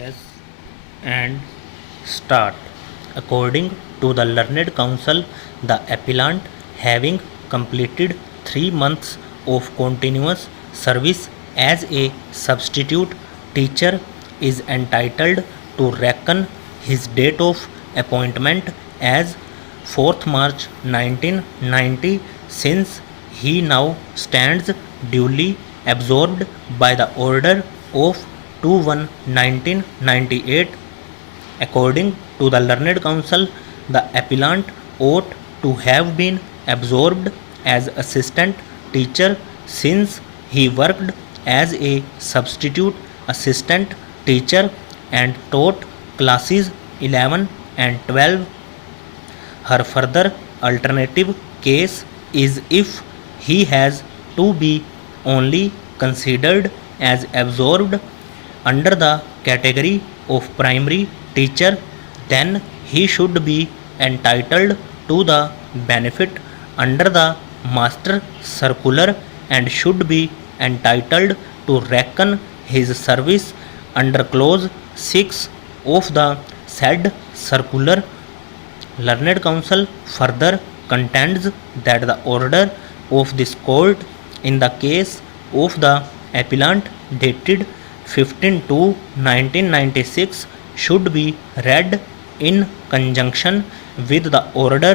Yes, and start. According to the Learned Council, the appellant, having completed 3 months of continuous service as a substitute teacher, is entitled to reckon his date of appointment as 4th March 1990, since he now stands duly absorbed by the order of 2/1/1998. According to the Learned Council, the appellant ought to have been absorbed as assistant teacher since he worked as a substitute assistant teacher and taught classes 11 and 12. Her further alternative case is if he has to be only considered as absorbed under the category of primary teacher, then he should be entitled to the benefit under the master circular and should be entitled to reckon his service under clause 6 of the said circular. Learned Council further contends that the order of this court in the case of the appellant dated 15/2/1996 should be read in conjunction with the order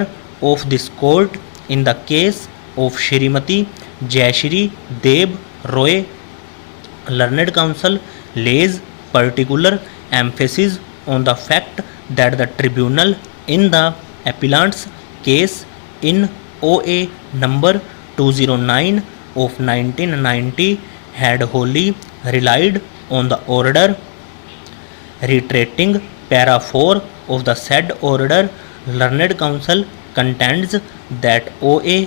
of this court in the case of Shrimati Jayashri Deb Roy. Learned Council lays particular emphasis on the fact that the tribunal in the appellant's case in OA number 209 of 1990 had wholly relied on the order. Reiterating para 4 of the said order, Learned Council contends that OA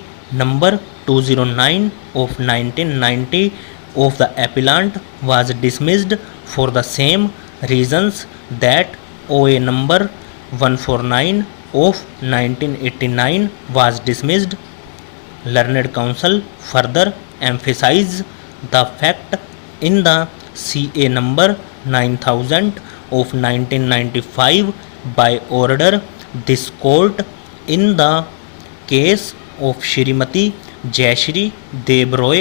number 209 of 1990 of the appellant was dismissed for the same reasons that OA number 149 of 1989 was dismissed. Learned Council further emphasizes the fact in the CA number 9000 of 1995 by order this court in the case of Shrimati Jayashri Deb Roy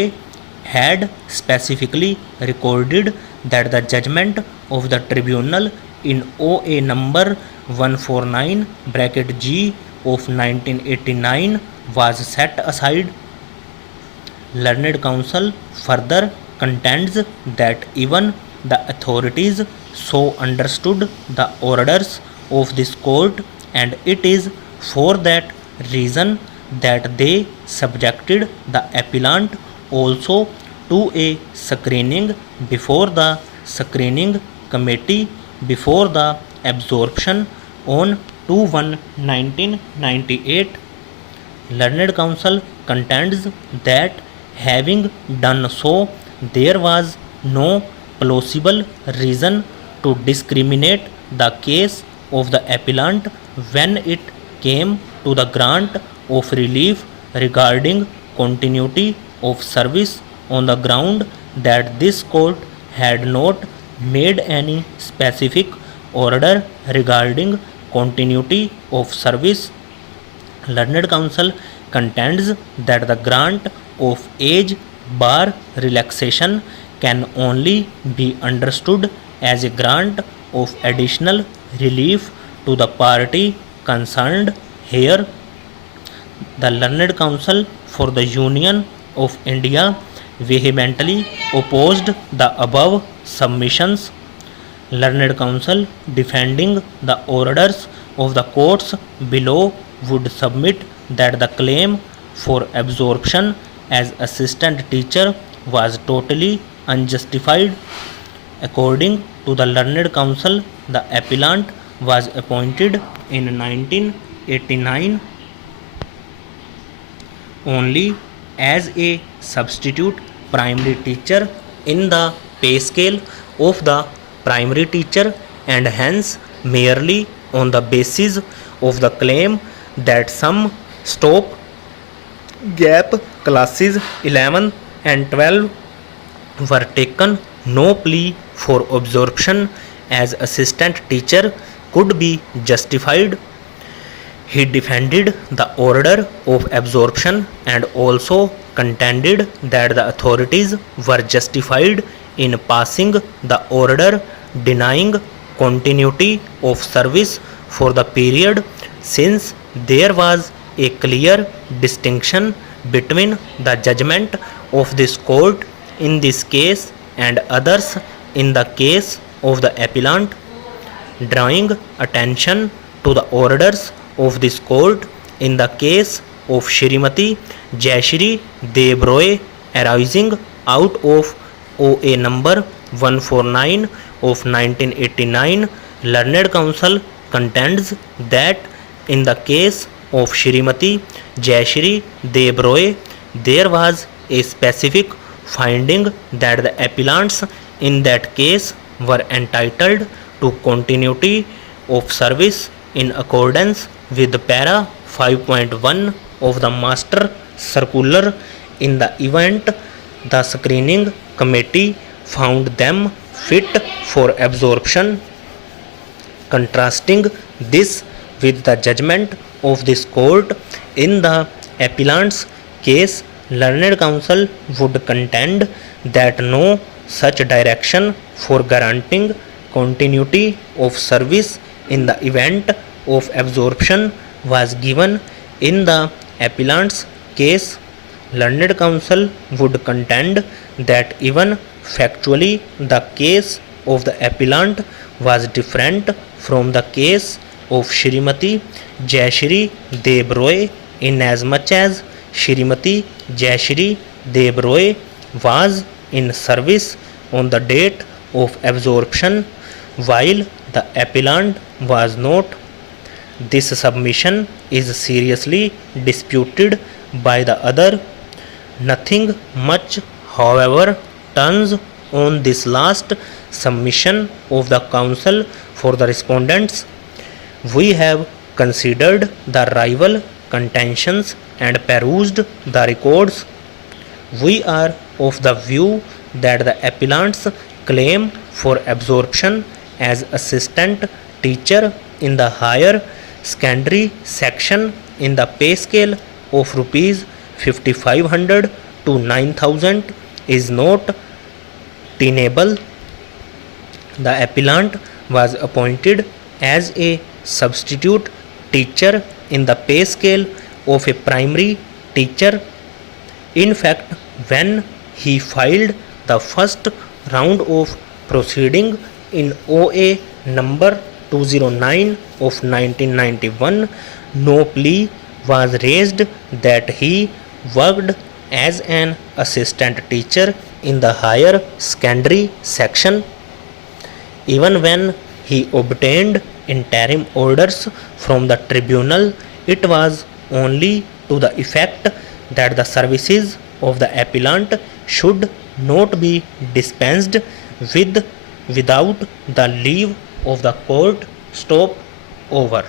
had specifically recorded that the judgment of the tribunal in OA number 149 bracket G of 1989 was set aside. Learned Council further contends that even the authorities so understood the orders of this court, and it is for that reason that they subjected the appellant also to a screening before the screening committee before the absorption on 2/1/1998. Learned Council contends that having done so, there was no plausible reason to discriminate the case of the appellant when it came to the grant of relief regarding continuity of service on the ground that this court had not made any specific order regarding continuity of service. Learned Council contends that the grant of age bar relaxation can only be understood as a grant of additional relief to the party concerned here. The Learned Council for the Union of India vehemently opposed the above submissions. Learned Council, defending the orders of the courts below, would submit that the claim for absorption as assistant teacher was totally unjustified. According to the Learned Council, the appellant was appointed in 1989 only as a substitute primary teacher in the pay scale of the primary teacher, and hence merely on the basis of the claim that some stop gap classes 11 and 12 were taken, no plea for absorption as assistant teacher could be justified. He defended the order of absorption and also contended that the authorities were justified in passing the order denying continuity of service for the period, since there was a clear distinction between the judgment of this court in this case and others in the case of the appellant. Drawing attention to the orders of this court in the case of Shrimati Jayashree Deb Roy arising out of OA number 149 of 1989, Learned Counsel contends that in the case of Shrimati Jayashree Deb Roy, there was a specific finding that the appellants in that case were entitled to continuity of service in accordance with para 5.1 of the Master Circular. In the event the screening committee found them fit for absorption. Contrasting this with the judgment of this court in the appellant's case, Learned Counsel would contend that no such direction for granting continuity of service in the event of absorption was given. In the appellant's case, Learned Counsel would contend that even factually the case of the appellant was different from the case of Shrimati Jayashree Deb Roy, inasmuch as Shrimati Jayashree Deb Roy was in service on the date of absorption while the appellant was not. This submission is seriously disputed by the other. Nothing much, however, turns on this last submission of the counsel for the respondents. We have considered the rival contentions and perused the records. We are of the view that the appellant's claim for absorption as assistant teacher in the higher secondary section in the pay scale of rupees 5500 to 9000 is not tenable. The appellant was appointed as a substitute teacher in the pay scale of a primary teacher. In fact, when he filed the first round of proceeding in OA number 209 of 1991, no plea was raised that he worked as an assistant teacher in the higher secondary section. Even when he obtained interim orders from the tribunal, it was only to the effect that the services of the appellant should not be dispensed with without the leave of the court. Stop over.